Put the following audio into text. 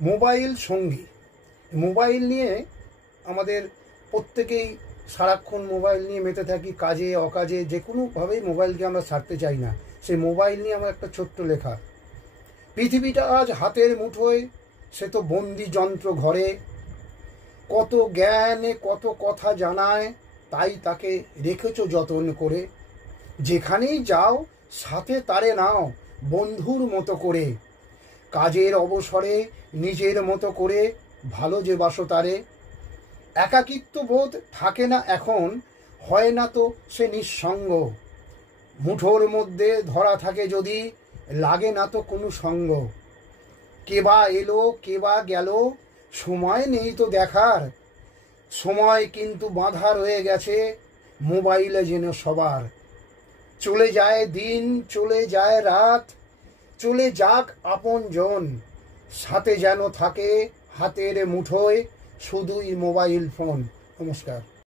Mobile সঙ্গী। Mobile নিয়ে আমাদের প্রত্যেকেই সারাক্ষণ মোবাইল নিয়ে মেতে থাকি, কাজে অকাজে যে কোনোভাবেই মোবাইলকে আমরা ছাড়তে চাই না। সেই মোবাইল নিয়ে আমার একটা ছোট্ট লেখা। পৃথিবীটা আজ হাতের মুঠোয়, সে তো বন্দি যন্ত্র ঘরে। কত জ্ঞানে কত কথা জানায়, তাই তাকে রেখেছ যতন করে। যেখানেই যাও সাথে তারে নাও বন্ধুর মতো করে। কাজের অবসরে নিজের মতো করে ভালো যে বাসো তারে। একাকিত্ব বোধ থাকে না এখন, হয় না তো সে নিঃসঙ্গ। মুঠোর মধ্যে ধরা থাকে যদি, লাগে না তো কোনো সঙ্গ। কে বা এলো কে বা গেল, সময় নেই তো দেখার। সময় কিন্তু বাঁধা রয়ে গেছে মোবাইলে যেন সবার। চলে যায় দিন চলে যায় রাত, চলে যাক আপনজন, সাথে যেন থাকে হাতের মুঠোয় শুধুই মোবাইল ফোন। নমস্কার।